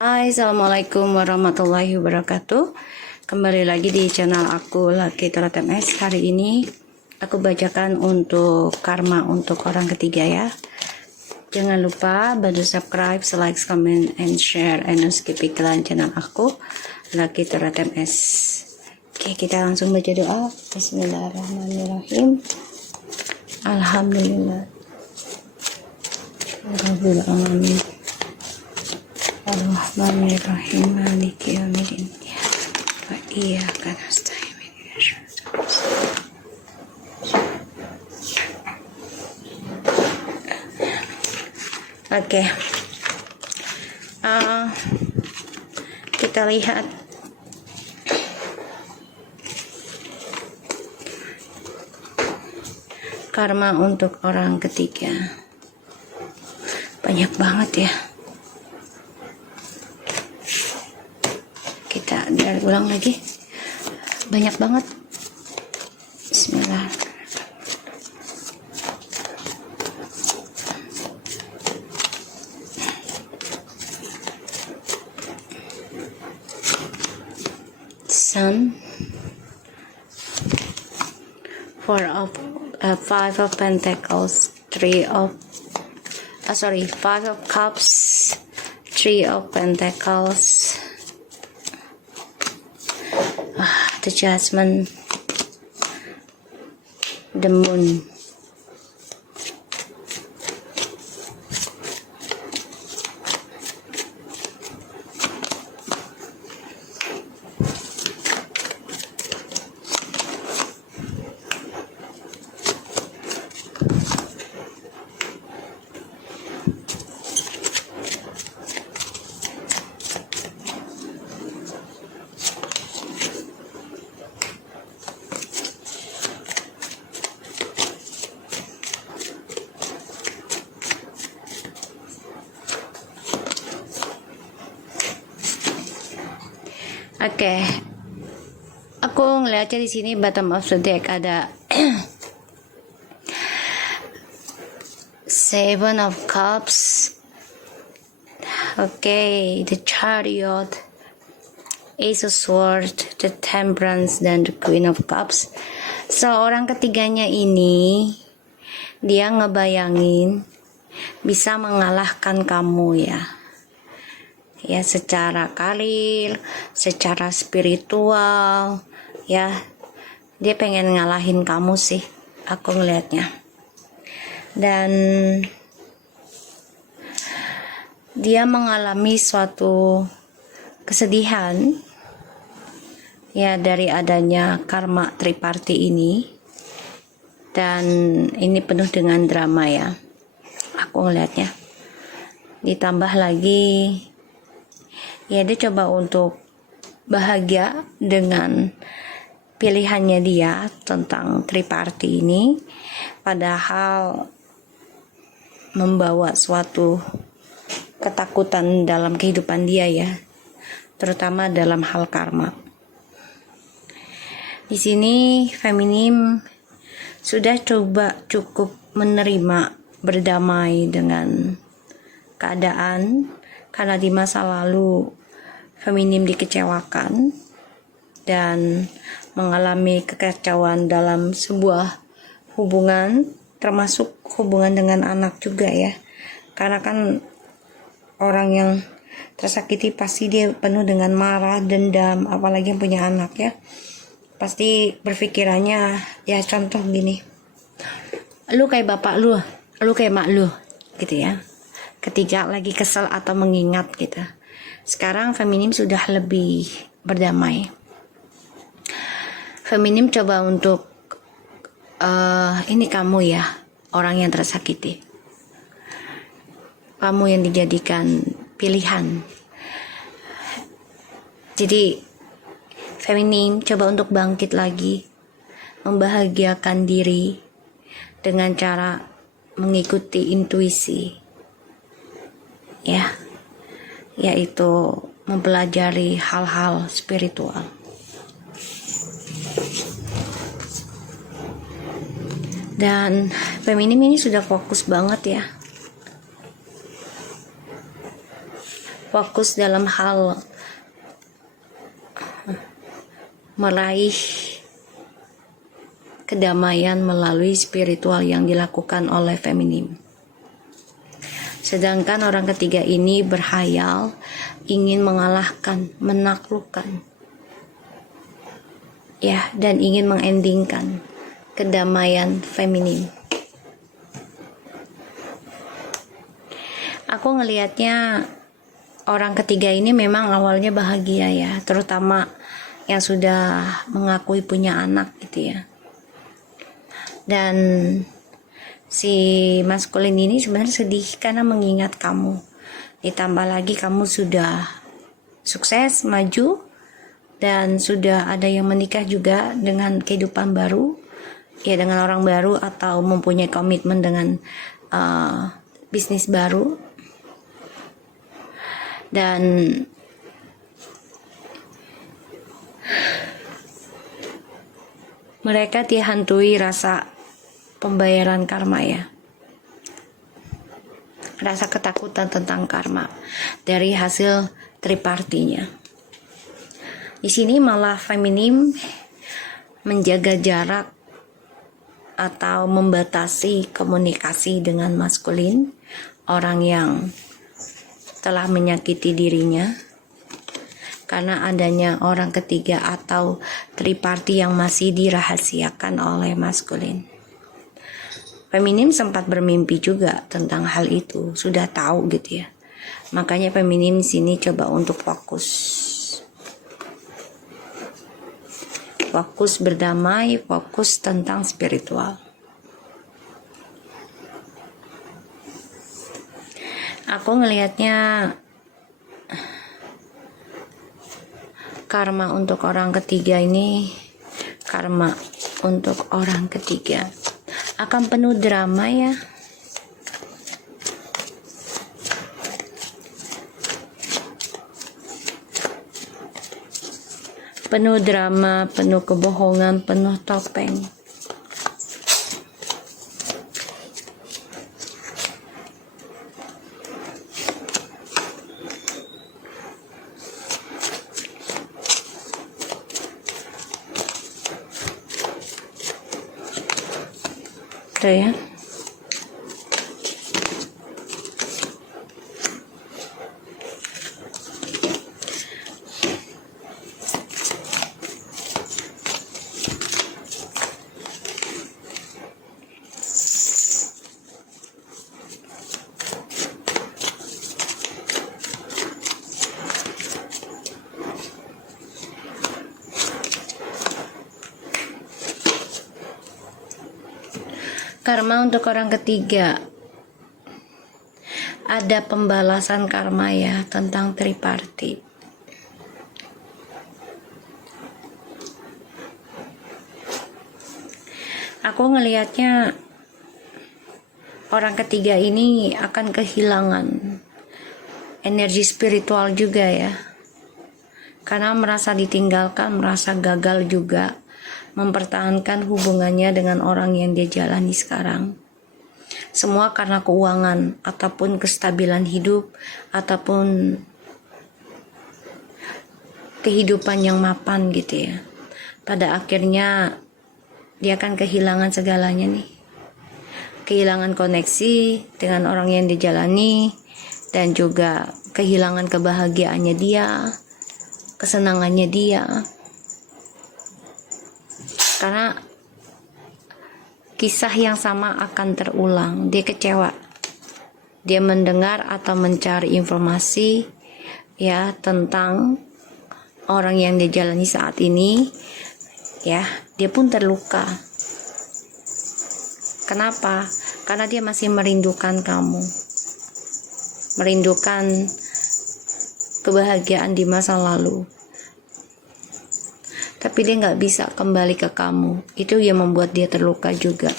Hai, assalamualaikum warahmatullahi wabarakatuh. Kembali lagi di channel aku Lucky Tarot MS. Hari ini aku bacakan untuk karma untuk orang ketiga ya. Jangan lupa bantu subscribe, like, comment, and share, and skip iklan channel aku Lucky Tarot MS. Oke, kita langsung baca doa. Bismillahirrahmanirrahim. Alhamdulillah. Rabbil alamin. Bismillahirrahmanirrahim. Maliki yaumiddin. Wa iyyaka nasta'in. Oke. Kita lihat karma untuk orang ketiga. Banyak banget ya. Kita ulang lagi, banyak banget. Bismillah. Sun, Five of Pentacles, Five of Cups, Three of Pentacles, the Judgment, the Moon. Oke, aku ngeliatnya di sini bottom of the deck ada Seven of Cups, the Chariot, Ace of Swords, the Temperance, dan the Queen of Cups. Seorang ketiganya ini dia ngebayangin bisa mengalahkan kamu ya, secara karir, secara spiritual ya. Dia pengen ngalahin kamu sih, aku ngelihatnya. Dan dia mengalami suatu kesedihan ya dari adanya karma triparty ini, dan ini penuh dengan drama ya, aku ngelihatnya. Ditambah lagi ya, dia coba untuk bahagia dengan pilihannya dia tentang triparty ini, padahal membawa suatu ketakutan dalam kehidupan dia ya, terutama dalam hal karma. Di sini feminim sudah cukup menerima, berdamai dengan keadaan, karena di masa lalu feminim dikecewakan dan mengalami kekacauan dalam sebuah hubungan, termasuk hubungan dengan anak juga ya. Karena kan orang yang tersakiti pasti dia penuh dengan marah, dendam, apalagi yang punya anak ya. Pasti berpikirannya ya, contoh gini, lu kayak bapak lu kayak mak lu gitu ya. Ketika lagi kesel atau mengingat gitu. Sekarang feminim sudah lebih berdamai. Feminim coba untuk ini kamu ya, orang yang tersakiti, kamu yang dijadikan pilihan. Jadi feminim coba untuk bangkit lagi, membahagiakan diri dengan cara mengikuti intuisi ya, yaitu mempelajari hal-hal spiritual. Dan feminim ini sudah fokus banget ya fokus dalam hal meraih kedamaian melalui spiritual yang dilakukan oleh feminim. Sedangkan orang ketiga ini berhayal, ingin mengalahkan, menaklukkan, ya, dan ingin mengendingkan kedamaian feminim. Aku ngelihatnya orang ketiga ini memang awalnya bahagia ya, terutama yang sudah mengakui punya anak gitu ya. Dan si maskulin ini sebenarnya sedih karena mengingat kamu. Ditambah lagi kamu sudah sukses, maju, dan sudah ada yang menikah juga dengan kehidupan baru, ya, dengan orang baru atau mempunyai komitmen dengan bisnis baru. Dan mereka dihantui rasa pembayaran karma ya, rasa ketakutan tentang karma dari hasil tripartinya. Di sini malah feminim menjaga jarak atau membatasi komunikasi dengan maskulin, orang yang telah menyakiti dirinya karena adanya orang ketiga atau triparti yang masih dirahasiakan oleh maskulin. Feminim sempat bermimpi juga tentang hal itu, sudah tahu gitu ya. Makanya feminim sini coba untuk fokus berdamai, fokus tentang spiritual. Aku ngelihatnya karma untuk orang ketiga ini, karma untuk orang ketiga akan penuh drama ya. Penuh drama, penuh kebohongan, penuh topeng. Tuh ya. Karma untuk orang ketiga, ada pembalasan karma ya tentang triparti. Aku ngelihatnya orang ketiga ini akan kehilangan energi spiritual juga ya, karena merasa ditinggalkan, merasa gagal juga mempertahankan hubungannya dengan orang yang dia jalani sekarang. Semua karena keuangan ataupun kestabilan hidup ataupun kehidupan yang mapan gitu ya. Pada akhirnya dia akan kehilangan segalanya nih. Kehilangan koneksi dengan orang yang dijalani dan juga kehilangan kebahagiaannya dia, kesenangannya dia. Karena kisah yang sama akan terulang. Dia kecewa. Dia mendengar atau mencari informasi ya tentang orang yang dia jalani saat ini. Ya, dia pun terluka. Kenapa? Karena dia masih merindukan kamu. Merindukan kebahagiaan di masa lalu. Tapi dia nggak bisa kembali ke kamu. Itu yang membuat dia terluka juga.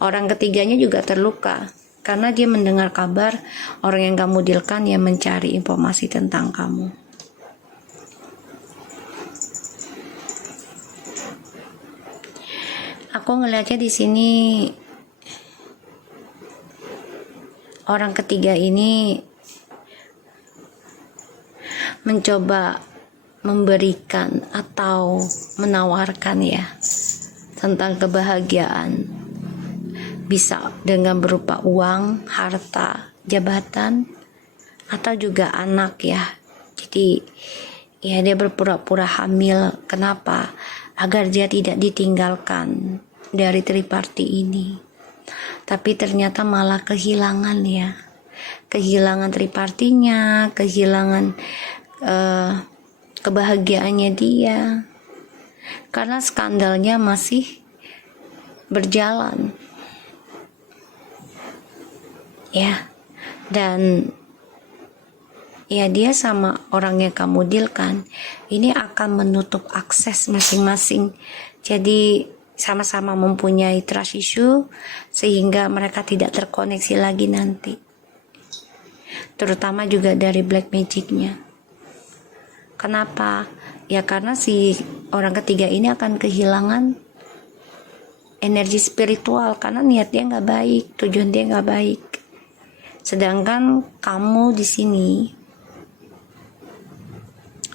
Orang ketiganya juga terluka karena dia mendengar kabar orang yang kamu dealkan yang mencari informasi tentang kamu. Aku ngelihatnya di sini orang ketiga ini mencoba memberikan atau menawarkan ya tentang kebahagiaan, bisa dengan berupa uang, harta, jabatan, atau juga anak ya. Jadi ya dia berpura-pura hamil. Kenapa? Agar dia tidak ditinggalkan dari triparti ini. Tapi ternyata malah kehilangan ya. Kehilangan tripartinya, kehilangan kebahagiaannya dia. Karena skandalnya masih berjalan. Ya, dan ya dia sama orang yang kamu dealkan ini akan menutup akses masing-masing. Jadi sama-sama mempunyai trust issue sehingga mereka tidak terkoneksi lagi nanti. Terutama juga dari black magicnya. Kenapa? Ya karena si orang ketiga ini akan kehilangan energi spiritual karena niat dia nggak baik, tujuan dia nggak baik. Sedangkan kamu di sini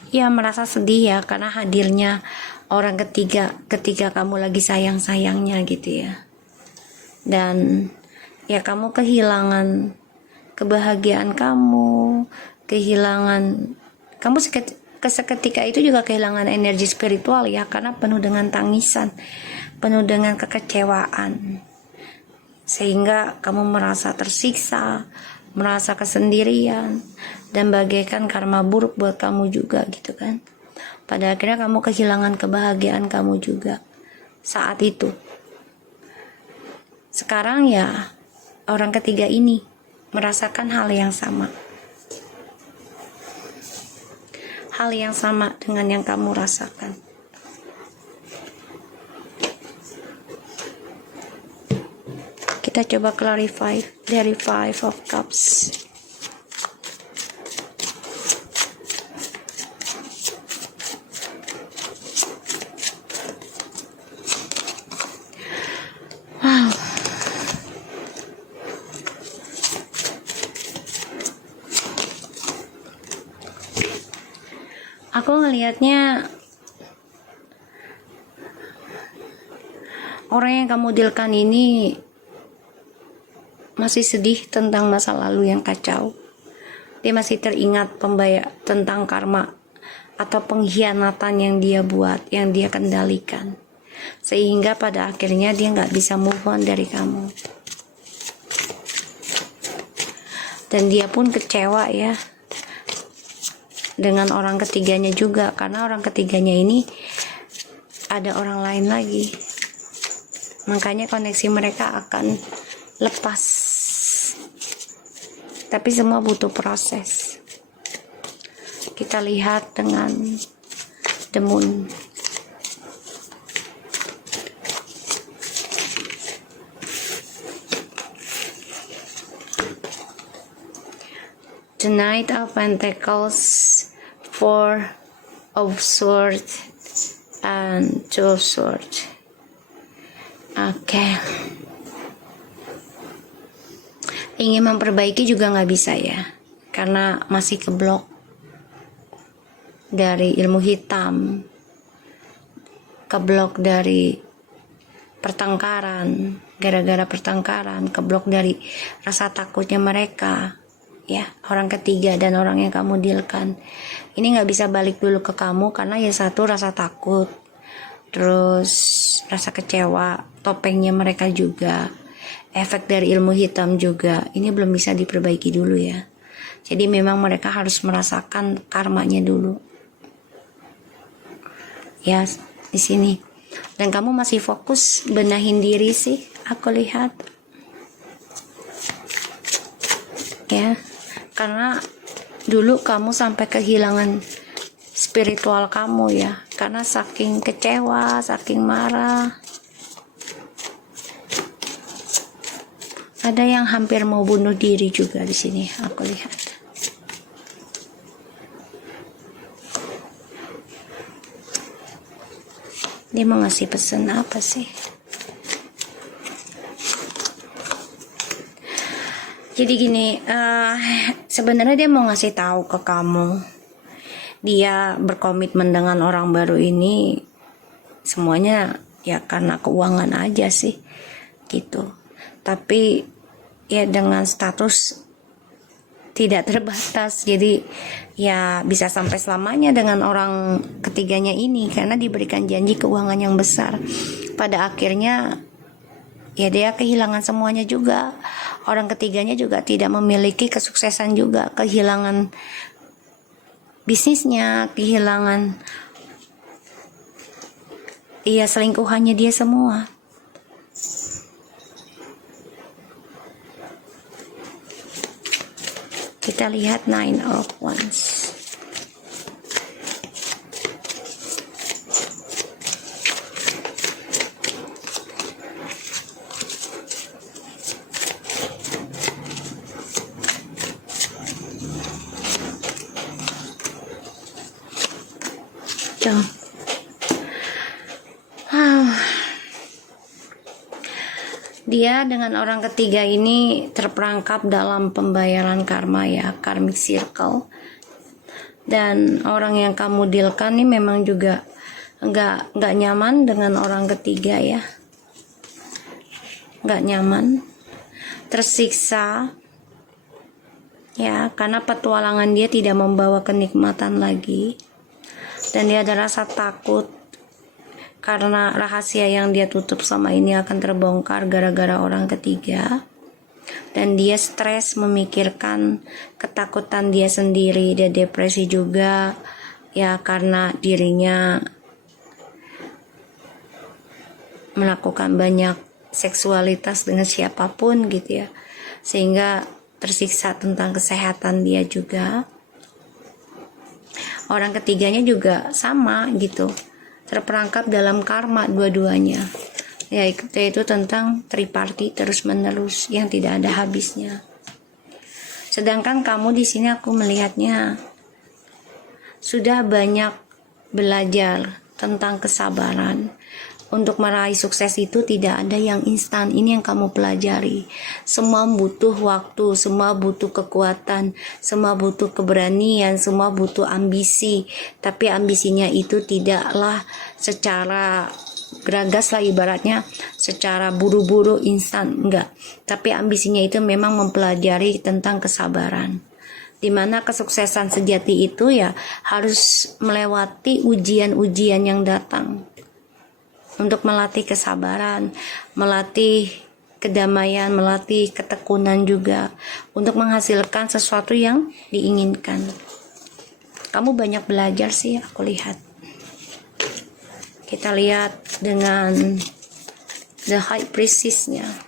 ya merasa sedih ya karena hadirnya orang ketiga ketika kamu lagi sayang-sayangnya gitu ya. Dan ya kamu kehilangan kebahagiaan kamu, kamu seketika itu juga kehilangan energi spiritual ya karena penuh dengan tangisan, penuh dengan kekecewaan. Sehingga kamu merasa tersiksa, merasa kesendirian, dan bagaikan karma buruk buat kamu juga gitu kan. Pada akhirnya kamu kehilangan kebahagiaan kamu juga saat itu. Sekarang ya orang ketiga ini merasakan hal yang sama. Hal yang sama dengan yang kamu rasakan. Kita coba clarify dari Five of Cups. Wow. Aku ngelihatnya orang yang kamu dealkan ini masih sedih tentang masa lalu yang kacau. Dia masih teringat tentang karma atau pengkhianatan yang dia buat, yang dia kendalikan. Sehingga pada akhirnya dia nggak bisa move on dari kamu. Dan dia pun kecewa ya dengan orang ketiganya juga. Karena orang ketiganya ini ada orang lain lagi. Makanya koneksi mereka akan lepas. Tapi semua butuh proses. Kita lihat dengan the moon. The Knight of Pentacles, Four of Swords, and Two of Swords. Oke. Ingin memperbaiki juga nggak bisa ya, karena masih keblok dari ilmu hitam, keblok dari pertengkaran, gara-gara pertengkaran, keblok dari rasa takutnya mereka, ya orang ketiga dan orang yang kamu dealkan. Ini nggak bisa balik dulu ke kamu karena ya satu rasa takut, terus rasa kecewa, topengnya mereka juga. Efek dari ilmu hitam juga ini belum bisa diperbaiki dulu ya. Jadi memang mereka harus merasakan karmanya dulu ya di sini. Dan kamu masih fokus benahin diri sih, aku lihat ya, karena dulu kamu sampai kehilangan spiritual kamu ya, karena saking kecewa, saking marah. Ada yang hampir mau bunuh diri juga di sini, aku lihat. Dia mau ngasih pesan apa sih? Jadi gini, sebenarnya dia mau ngasih tahu ke kamu. dia berkomitmen dengan orang baru ini semuanya ya karena keuangan aja sih gitu. Tapi ya dengan status tidak terbatas, jadi ya bisa sampai selamanya dengan orang ketiganya ini karena diberikan janji keuangan yang besar. Pada akhirnya ya dia kehilangan semuanya juga. Orang ketiganya juga tidak memiliki kesuksesan juga, kehilangan bisnisnya, kehilangan selingkuhannya dia semua. Kita lihat Nine of Wands. Dia dengan orang ketiga ini terperangkap dalam pembayaran karma ya, karmic circle. Dan orang yang kamu dealkan ini memang juga nggak nyaman dengan orang ketiga ya, nggak nyaman, tersiksa ya, karena petualangan dia tidak membawa kenikmatan lagi. Dan dia ada rasa takut karena rahasia yang dia tutup selama ini akan terbongkar gara-gara orang ketiga. Dan dia stres memikirkan ketakutan dia sendiri. Dia depresi juga ya, karena dirinya melakukan banyak seksualitas dengan siapapun gitu ya, sehingga tersiksa tentang kesehatan dia juga. Orang ketiganya juga sama gitu, terperangkap dalam karma dua-duanya, yaitu tentang triparti terus menerus yang tidak ada habisnya. Sedangkan kamu di sini aku melihatnya sudah banyak belajar tentang kesabaran. Untuk meraih sukses itu tidak ada yang instan. Ini yang kamu pelajari. Semua butuh waktu, semua butuh kekuatan, semua butuh keberanian, semua butuh ambisi. Tapi ambisinya itu tidaklah secara geragas lah, ibaratnya secara buru-buru instan, enggak. Tapi ambisinya itu memang mempelajari tentang kesabaran. Dimana kesuksesan sejati itu ya harus melewati ujian-ujian yang datang. Untuk melatih kesabaran, melatih kedamaian, melatih ketekunan juga, untuk menghasilkan sesuatu yang diinginkan. Kamu banyak belajar sih, aku lihat. Kita lihat dengan The High Priestess-nya.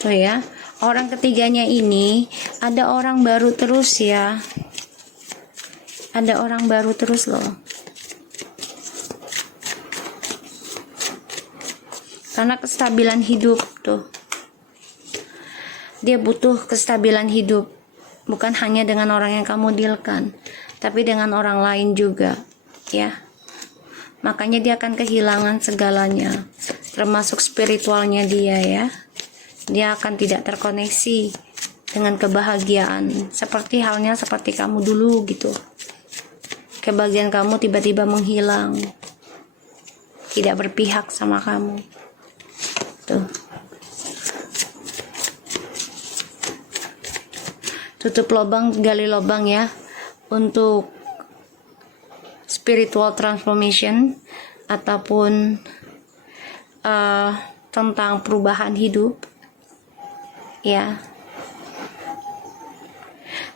Tuh ya, orang ketiganya ini ada orang baru terus ya. Ada orang baru terus loh. Karena kestabilan hidup tuh. Dia butuh kestabilan hidup. Bukan hanya dengan orang yang kamu dealkan, tapi dengan orang lain juga ya. Makanya dia akan kehilangan segalanya, termasuk spiritualnya dia ya. Dia akan tidak terkoneksi dengan kebahagiaan, seperti halnya seperti kamu dulu gitu. Kebahagiaan kamu tiba-tiba menghilang, tidak berpihak sama kamu. Tuh. Tutup lubang, gali lubang ya, untuk spiritual transformation ataupun tentang perubahan hidup. Ya,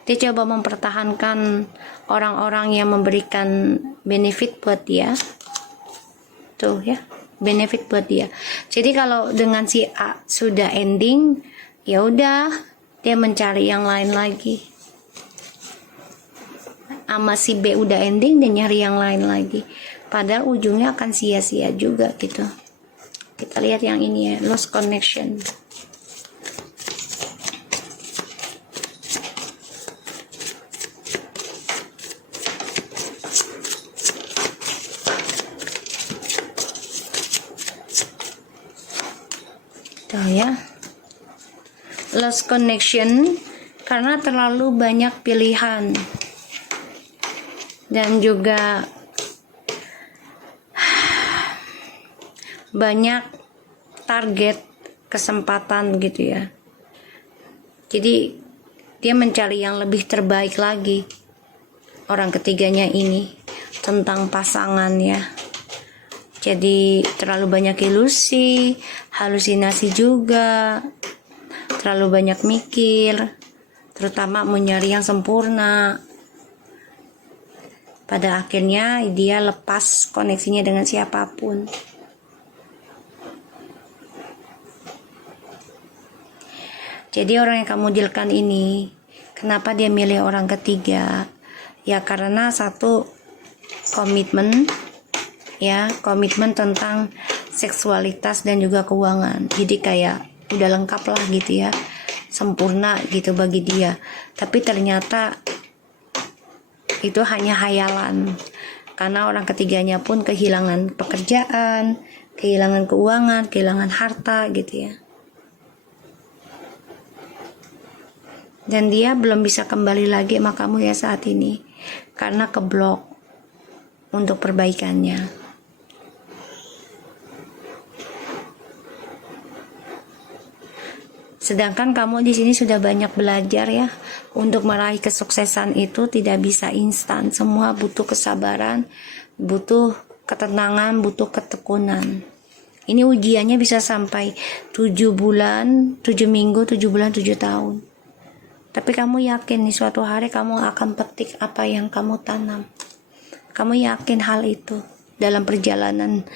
dia coba mempertahankan orang-orang yang memberikan benefit buat dia. Tuh ya, benefit buat dia. Jadi kalau dengan si A sudah ending, ya udah, dia mencari yang lain lagi. Sama si B udah ending, dia nyari yang lain lagi. Padahal ujungnya akan sia-sia juga gitu. Kita lihat yang ini ya, lost connection. Tuh ya. Lost connection karena terlalu banyak pilihan. Dan juga banyak target kesempatan gitu ya. Jadi dia mencari yang lebih terbaik lagi. Orang ketiganya ini tentang pasangan ya. Jadi terlalu banyak ilusi, halusinasi juga, terlalu banyak mikir, terutama mencari yang sempurna. Pada akhirnya dia lepas koneksinya dengan siapapun. Jadi orang yang kamu dealkan ini, kenapa dia milih orang ketiga? Ya karena satu, komitmen, ya komitmen tentang seksualitas dan juga keuangan. Jadi kayak udah lengkap lah gitu ya, sempurna gitu bagi dia. Tapi ternyata itu hanya hayalan, karena orang ketiganya pun kehilangan pekerjaan, kehilangan keuangan, kehilangan harta gitu ya. Dan dia belum bisa kembali lagi sama kamu ya saat ini, karena keblok untuk perbaikannya. Sedangkan kamu di sini sudah banyak belajar ya. Untuk meraih kesuksesan itu tidak bisa instan. Semua butuh kesabaran, butuh ketenangan, butuh ketekunan. Ini ujiannya bisa sampai 7 bulan, 7 minggu, 7 bulan, 7 tahun. Tapi kamu yakin nih suatu hari kamu akan petik apa yang kamu tanam. Kamu yakin hal itu dalam perjalanan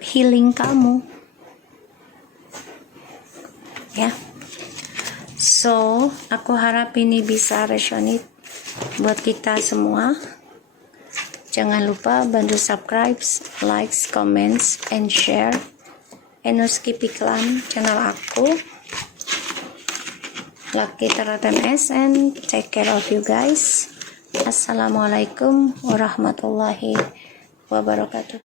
healing kamu. Ya. So, aku harap ini bisa resonate buat kita semua. Jangan lupa bantu subscribe, likes, comments, and share. And no skip iklan channel aku. Lucky Teratem SN. Take care of you guys. Assalamualaikum warahmatullahi wabarakatuh.